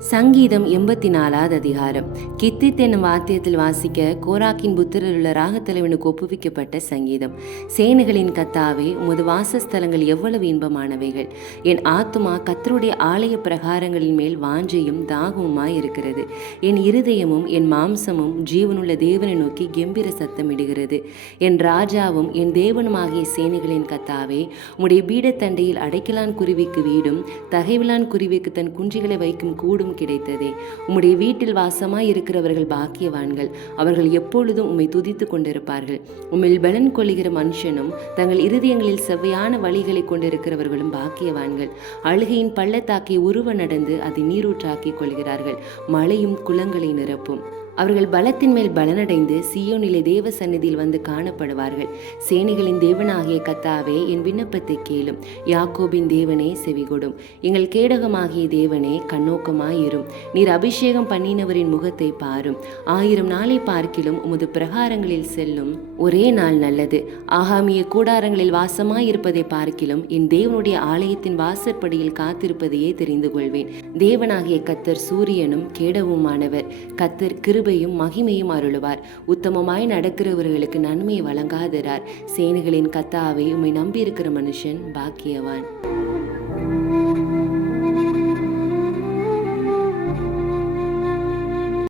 சங்கீதம் எண்பத்தி நாலாவது அதிகாரம். கித்தித் என்னும் வாத்தியத்தில் வாசிக்க கோராக்கின் புத்திரர் உள்ள ராகத்தலைவனுக்கு ஒப்புவிக்கப்பட்ட சங்கீதம். சேனைகளின் கத்தாவே உமது வாசஸ்தலங்கள் எவ்வளவு இன்பமானவைகள். என் ஆத்துமா கத்தருடைய ஆலய பிரகாரங்களின் மேல் வாஞ்சையும் தாகமுமாய் இருக்கிறது. என் இருதயமும் என் மாம்சமும் ஜீவனுள்ள தேவனை நோக்கி கம்பீர சத்தமிடுகிறது. என் ராஜாவும் என் தேவனுமாகிய சேனைகளின் கத்தாவே உடைய பீடத்தண்டையில் அடைக்கலான் குருவிக்கு வீடும் தகைவிலான் குருவிக்கு தன் குஞ்சுகளை வைக்கும் கூடும் கிடைத்ததே. உம்முடைய வீட்டில் வாசமாய் இருக்கிறவர்கள் பாக்கியவான்கள். அவர்கள் எப்பொழுதும் உம்மை துதித்து கொண்டிருப்பார்கள். உம்மில் பலன் கொள்ளுகிற மனுஷனும் தங்கள் இருதயங்களில் செவ்வையான வழிகளை கொண்டிருக்கிறவர்களும் பாக்கியவான்கள். அழுகையின் பள்ளத்தாக்கை உருவ நடந்து அதை நீரூற்றாக்கிக் கொள்கிறார்கள். மழையும் குளங்களை நிரப்பும். அவர்கள் பலத்தின் மேல் பலனடைந்து சியோனிலே தேவ சந்நிதியில் வந்து காணப்படுவார்கள். சேனைகளின் தேவனாகிய கத்தாவே என் விண்ணப்பத்தை கேளும். யாக்கோபின் தேவனே செவிகொடும். எங்கள் கேடகமாகிய தேவனே கண்ணோக்கமாயிரும். நீர் அபிஷேகம் பண்ணினவரின் முகத்தை பாரும். ஆயிரம் நாளை பார்க்கிலும் உமது பிரகாரங்களில் செல்லும். ஒரே நாள் நல்லது. ஆகாமிய கூடாரங்களில் வாசமாயிருப்பதை பார்க்கிலும் என் தேவனுடைய ஆலயத்தின் வாசற்படியில் காத்திருப்பதையே தெரிந்து கொள்வேன் தேவனாகிய கத்தர் சூரியனும் கேடவுமானவர். கத்தர் கிரு கிருபையும் மகிமையும் அருளுவார். உத்தமமாய் நடக்கிறவர்களுக்கு நன்மையை வழங்காதரார். சேனைகளின் கத்தாவை உம்மை நம்பியிருக்கிற மனுஷன் பாக்கியவான்.